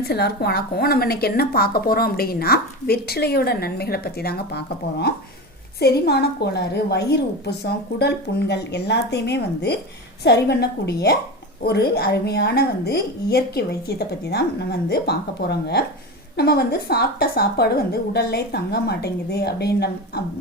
Friends எல்லாருக்கும் வணக்கம். நம்ம இன்னைக்கு என்ன பார்க்க போகிறோம் அப்படின்னா வெற்றிலையோட நன்மைகளை பற்றி தாங்க பார்க்க போகிறோம் செரிமான கோளாறு வயிறு உப்புசம் குடல் புண்கள் எல்லாத்தையுமே வந்து சரி பண்ணக்கூடிய ஒரு அருமையான வந்து இயற்கை வைத்தியத்தை பற்றி தான் நம்ம வந்து பார்க்க போகிறோங்க நம்ம வந்து சாப்பிட்ட சாப்பாடு வந்து உடல்லே தங்க மாட்டேங்குது அப்படின்ற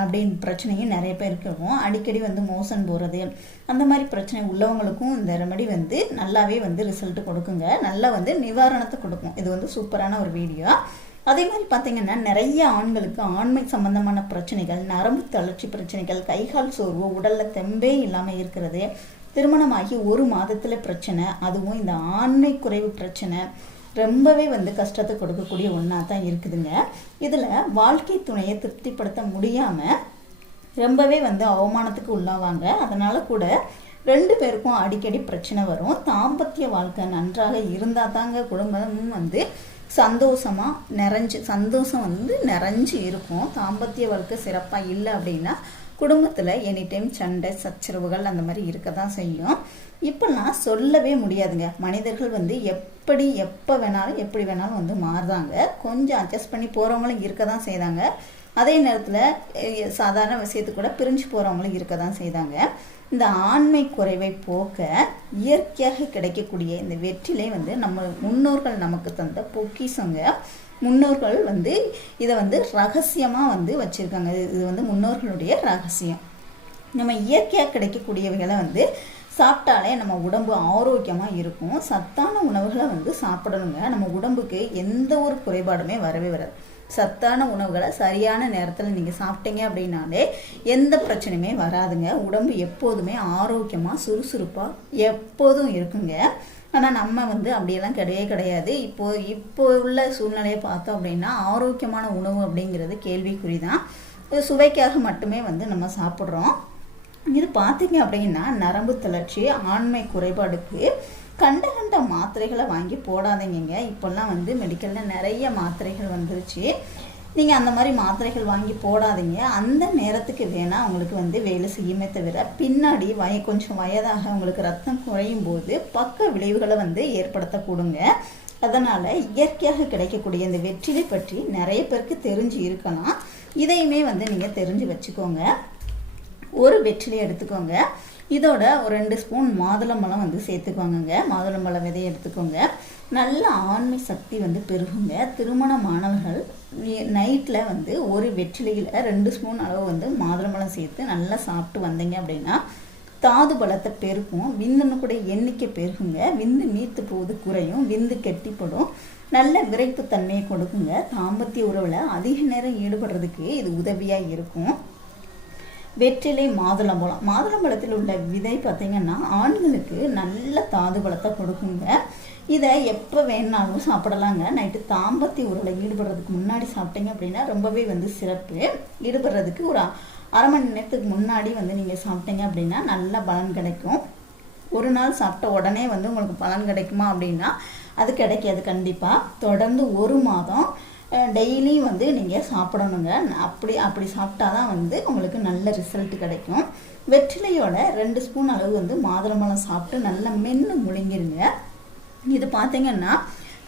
அப்படின்னு பிரச்சனையும் நிறைய பேருக்கு இருக்கும். அடிக்கடி வந்து மோசன் போகிறது அந்த மாதிரி பிரச்சனை உள்ளவங்களுக்கும் இந்த ரெமடி வந்து நல்லாவே வந்து ரிசல்ட் கொடுக்குங்க. நல்லா வந்து நிவாரணத்தை கொடுக்கும். இது வந்து சூப்பரான ஒரு வீடியோ அதே மாதிரி பார்த்தீங்கன்னா நிறைய ஆண்களுக்கு ஆண்மை சம்பந்தமான பிரச்சனைகள் நரம்பு தளர்ச்சி பிரச்சனைகள் கைகால் சோர்வு உடலில் தெம்பே இல்லாமல் இருக்கிறது திருமணமாகி ஒரு மாதத்தில் பிரச்சனை அதுவும் இந்த ஆண்மை குறைவு பிரச்சனை ரொம்பவே வந்து கஷ்டத்தை கொடுக்கக்கூடிய ஒன்றா தான் இருக்குதுங்க. இதில் வாழ்க்கை துணையை திருப்திப்படுத்த முடியாமல் ரொம்பவே வந்து அவமானத்துக்கு உள்ளாவாங்க. அதனால் கூட ரெண்டு பேருக்கும் அடிக்கடி பிரச்சனை வரும். தாம்பத்திய வாழ்க்கை நன்றாக இருந்தால் தாங்க குடும்பமும் வந்து சந்தோஷமாக நிறைஞ்சு சந்தோஷம் வந்து நிறைஞ்சு இருக்கும். தாம்பத்திய வாழ்க்கை சிறப்பாக இல்லை அப்படின்னா குடும்பத்தில் எனி டைம் சண்டை சச்சரவுகள் அந்த மாதிரி இருக்க தான் செய்யும். இப்போல்லாம் சொல்லவே முடியாதுங்க. மனிதர்கள் வந்து எப் எப்படி எப்போ வேணாலும் எப்படி வேணாலும் வந்து மாறுதாங்க. கொஞ்சம் அட்ஜஸ்ட் பண்ணி போகிறவங்களும் இருக்க தான் செய்தாங்க. அதே நேரத்தில் சாதாரண விஷயத்து கூட பிரிஞ்சு போகிறவங்களும் இருக்க தான் செய்தாங்க. இந்த ஆண்மை குறைவை போக்க இயற்கையாக கிடைக்கக்கூடிய இந்த வெற்றிலை வந்து நம்ம முன்னோர்கள் நமக்கு தந்த பொக்கிசங்க முன்னோர்கள் வந்து இதை வந்து ரகசியமாக வந்து வச்சுருக்காங்க. இது வந்து முன்னோர்களுடைய ரகசியம். நம்ம இயற்கையாக கிடைக்கக்கூடியவைகளை வந்து சாப்பிட்டாலே நம்ம உடம்பு ஆரோக்கியமாக இருக்கும். சத்தான உணவுகளை வந்து சாப்பிடணுங்க. நம்ம உடம்புக்கு எந்த ஒரு குறைபாடுமே வரவே வராது. சத்தான உணவுகளை சரியான நேரத்தில் நீங்கள் சாப்பிட்டீங்க அப்படின்னாலே எந்த பிரச்சனையுமே வராதுங்க. உடம்பு எப்போதுமே ஆரோக்கியமாக சுறுசுறுப்பாக எப்போதும் இருக்குங்க. ஆனால் நம்ம வந்து அப்படியெல்லாம் கிடையவே கிடையாது. இப்போ இப்போ உள்ள சூழ்நிலையை பார்த்தோம் அப்படின்னா ஆரோக்கியமான உணவு அப்படிங்கிறது கேள்விக்குறி தான் சுவைக்காக மட்டுமே வந்து நம்ம சாப்பிட்றோம். இது பார்த்தீங்க அப்படின்னா நரம்பு தளர்ச்சி ஆண்மை குறைபாடுக்கு கண்ட கண்ட மாத்திரைகளை வாங்கி போடாதீங்க இப்போல்லாம் வந்து மெடிக்கலில் நிறைய மாத்திரைகள் வந்துருச்சு. நீங்கள் அந்த மாதிரி மாத்திரைகள் வாங்கி போடாதீங்க. அந்த நேரத்துக்கு வேணால் அவங்களுக்கு வந்து வேலை செய்யுமே தவிர பின்னாடி வய கொஞ்சம் வயதாக அவங்களுக்கு ரத்தம் குறையும் போது பக்க விளைவுகளை வந்து ஏற்படுத்தக்கூடுங்க. அதனால் இயற்கையாக கிடைக்கக்கூடிய இந்த வெற்றிலை பற்றி நிறைய பேருக்கு தெரிஞ்சு இருக்கலாம். இதையுமே வந்து நீங்கள் தெரிஞ்சு வச்சுக்கோங்க. ஒரு வெற்றிலை எடுத்துக்கோங்க. இதோட ஒரு ரெண்டு ஸ்பூன் மாதுளம்பழம் வந்து சேர்த்துக்கோங்க மாதுளம்பழம் விதையை எடுத்துக்கோங்க. நல்ல ஆண்மை சக்தி வந்து பெருகுங்க. திருமண மாணவர்கள் நைட்டில் வந்து ஒரு வெற்றிலையில் ரெண்டு ஸ்பூன் அளவு வந்து மாதுளம்பழம் சேர்த்து நல்லா சாப்பிட்டு வந்தீங்க அப்படின்னா தாது பலத்தை பெருக்கும். விந்துன்னு கூட எண்ணிக்கை பெருகுங்க. விந்து நீத்து போவது குறையும். விந்து கெட்டிப்படும். நல்ல விரைப்பு தன்மையை கொடுக்குங்க. தாம்பத்திய உறவில் அதிக நேரம் ஈடுபடுறதுக்கு இது உதவியாக இருக்கும். வெற்றிலை மாதுளம்பழம். மாதுளம்பழத்தில் உள்ள விதை பார்த்திங்கன்னா ஆண்களுக்கு நல்ல தாது பலத்தை கொடுக்குங்க. இதை எப்போ வேணாலும் சாப்பிடலாங்க. நைட்டு தாம்பத்தி உருளை ஈடுபடுறதுக்கு முன்னாடி சாப்பிட்டீங்க அப்படின்னா ரொம்பவே வந்து சிறப்பு. ஈடுபடுறதுக்கு ஒரு அரை மணி நேரத்துக்கு முன்னாடி வந்து நீங்கள் சாப்பிட்டீங்க அப்படின்னா நல்ல பலன் கிடைக்கும். ஒரு நாள் சாப்பிட்ட உடனே வந்து உங்களுக்கு பலன் கிடைக்குமா அப்படின்னா அது கிடைக்காது. கண்டிப்பாக தொடர்ந்து ஒரு மாதம் டெய்லியும் வந்து நீங்கள் சாப்பிடணுங்க. அப்படி அப்படி சாப்பிட்டா தான் வந்து உங்களுக்கு நல்ல ரிசல்ட் கிடைக்கும். வெற்றிலையோட ரெண்டு ஸ்பூன் அளவு வந்து மாதுளம்பழம் சாப்பிட்டு நல்லா மென்று முழுங்கிருங்க. இது பார்த்தீங்கன்னா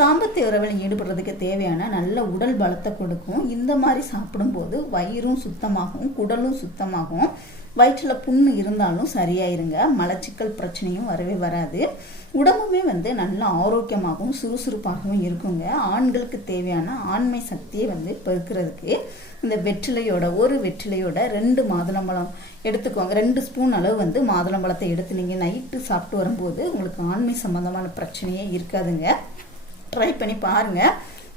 தாம்பத்திய உறவில் ஈடுபடுறதுக்கு தேவையான நல்ல உடல் பலத்தை கொடுக்கும். இந்த மாதிரி சாப்பிடும்போது வயிறும் சுத்தமாகும் குடலும் சுத்தமாகும். வயிற்றில் புண்ணு இருந்தாலும் சரியாயிருங்க. மலச்சிக்கல் பிரச்சனையும் வரவே வராது. உடம்புமே வந்து நல்ல ஆரோக்கியமாகவும் சுறுசுறுப்பாகவும் இருக்குங்க. ஆண்களுக்கு தேவையான ஆண்மை சக்தியை வந்து பெருக்கிறதுக்கு இந்த வெற்றிலையோட ஒரு வெற்றிலையோட ரெண்டு மாதுளம்பழம் எடுத்துக்கோங்க. ரெண்டு ஸ்பூன் அளவு வந்து மாதுளம்பழத்தை எடுத்து நீங்கள் நைட்டு சாப்பிட்டு வரும்போது உங்களுக்கு ஆண்மை சம்மந்தமான பிரச்சனையே இருக்காதுங்க. ட்ரை பண்ணி பாருங்கள்